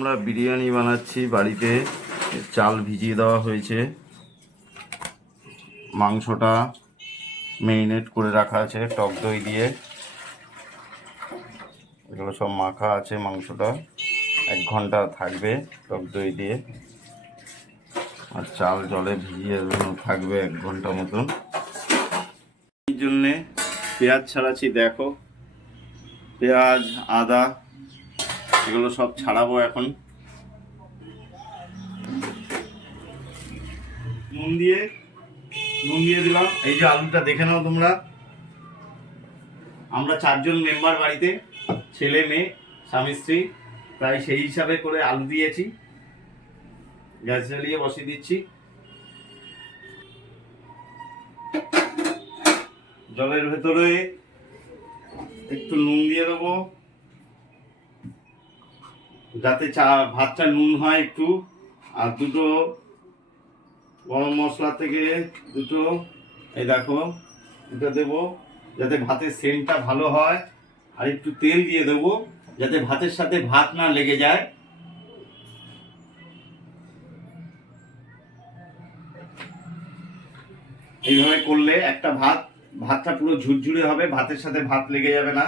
আমরা বিরিয়ানি বানাচ্ছি বাড়িতে। চাল ভিজিয়ে দেওয়া হয়েছে। মাংসটা মেরিনেট করে রাখা আছে, টক দই দিয়ে। এগুলো সব মাখা আছে মাংসটা। এক ঘণ্টা থাকবে টক দই দিয়ে। আর চাল জলে ভিজিয়ে থাকবে এক ঘণ্টা মতন। এই জন্যে পেঁয়াজ ছাড়াচ্ছি, দেখো। পেঁয়াজ, আদা এগুলো সব ছাড়াবো এখন। নুন দিয়ে নুন দিয়ে দিলাম। এই যে আলুটা দেখে নাও তোমরা। আমরা চারজন মেম্বার বাড়িতে, ছেলে, মেয়ে, স্বামী, স্ত্রী তাই সেই হিসাবে করে আলু দিয়েছি। গ্যাস জ্বালিয়ে বসিয়ে দিচ্ছি। জলের ভেতরে একটু নুন দিয়ে দেবো। যাতে চা, ভাতটা নুন হয় একটু, আর দুটো গরম মশলা থেকে দুটো, এই দেখো এটা দেবো, যাতে ভাতের সেন্টটা ভালো হয়, আর একটু তেল দিয়ে দেবো, যাতে ভাতের সাথে ভাত না লেগে যায়। এইভাবে করলে একটা ভাত, ভাতটা পুরো ঝুরঝুরে হবে, ভাতের সাথে ভাত লেগে যাবে না।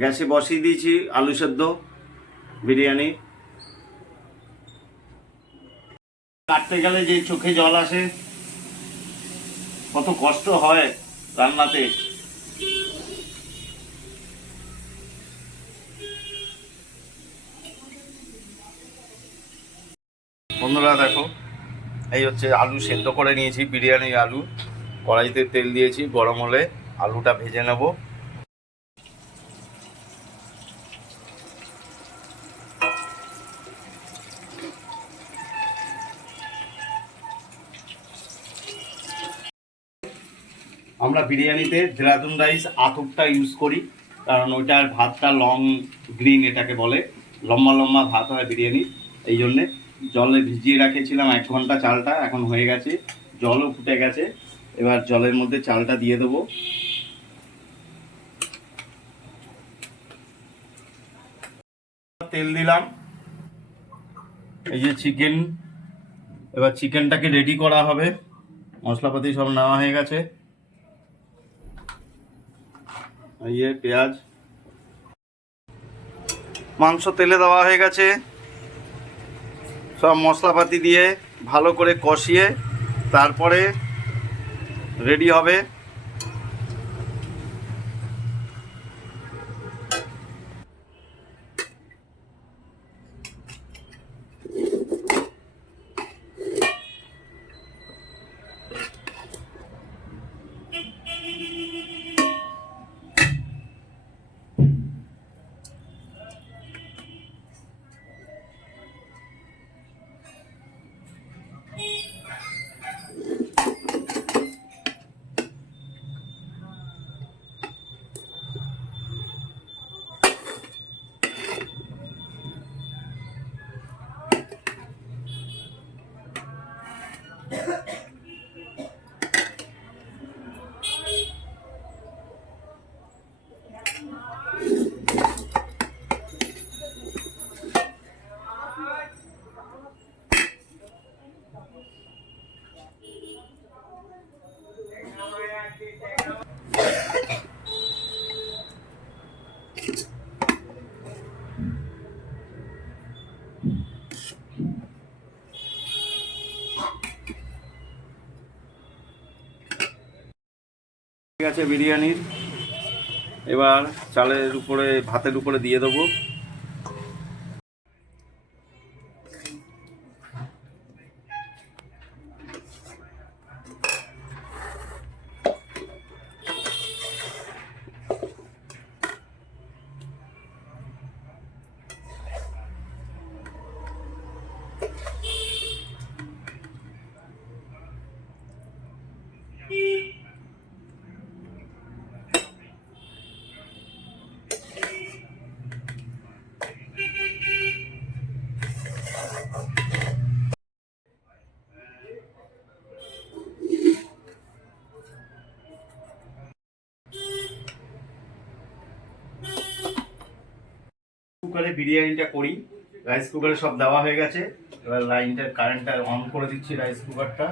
গ্যাসে বসিয়ে দিয়েছি আলু সেদ্ধ, বিরিয়ানি। কাটতে গেলে যে চোখে জল আসে, কত কষ্ট হয় রান্নাতে। বন্ধুরা, দেখো, এই হচ্ছে আলু সেদ্ধ করে নিয়েছি বিরিয়ানি আলু। কড়াইতে তেল দিয়েছি, গরম হলে আলুটা ভেজে নেব। আমরা বিরিয়ানিতে দেরাদুন রাইস আতপটা ইউজ করি, কারণ ওইটার ভাতটা লং গ্রিন এটাকে বলে। লম্বা লম্বা ভাত হয় বিরিয়ানি, এই জন্যে। জলে ভিজিয়ে রেখেছিলাম এক ঘণ্টা চালটা, এখন হয়ে গেছে। জলও ফুটে গেছে। এবার জলের মধ্যে চালটা দিয়ে দেবো। তেল দিলাম। এই যে চিকেন এবার চিকেনটাকে রেডি করা হবে। মশলাপাতি সব নেওয়া হয়ে গেছে। प्याज পেঁয়াজ। মাংস তেলে দেওয়া হয়ে গেছে। সব মশলাপাতি দিয়ে ভালো করে কষিয়ে তারপরে রেডি হবে। আছে বিরিয়ানির। এবার চালের উপরে ভাতের উপরে দিয়ে দেবো। কুকারে বিরিয়ানিটা করি। রাইস কুকারে সব দেওয়া হয়ে গেছে। এবার লাইনটার কারেন্টটা অন করে দিচ্ছি রাইস কুকারটা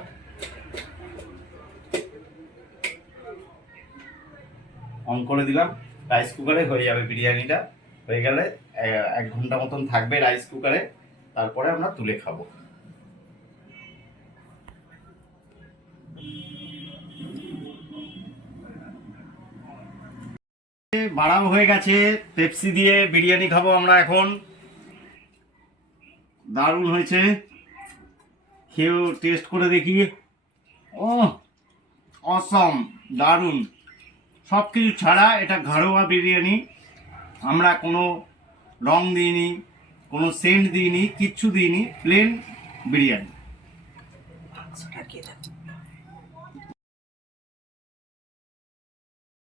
অন করে দিলাম। রাইস কুকারে হয়ে যাবে বিরিয়ানিটা। হয়ে গেলে এক ঘণ্টা মতন থাকবে রাইস কুকারে তারপরে আমরা তুলে খাব। বাড়াও হয়ে গেছে। পেপসি দিয়ে বিরিয়ানি খাব আমরা এখন। দারুণ হয়েছে। খেয়েও টেস্ট করে দেখি। ও অসম দারুণ। সব কিছু ছাড়া এটা ঘরোয়া বিরিয়ানি। আমরা কোনো রং দিইনি, কোনো সেন্ট দিইনি, কিচ্ছু দিইনি প্লেন বিরিয়ানি। দেখো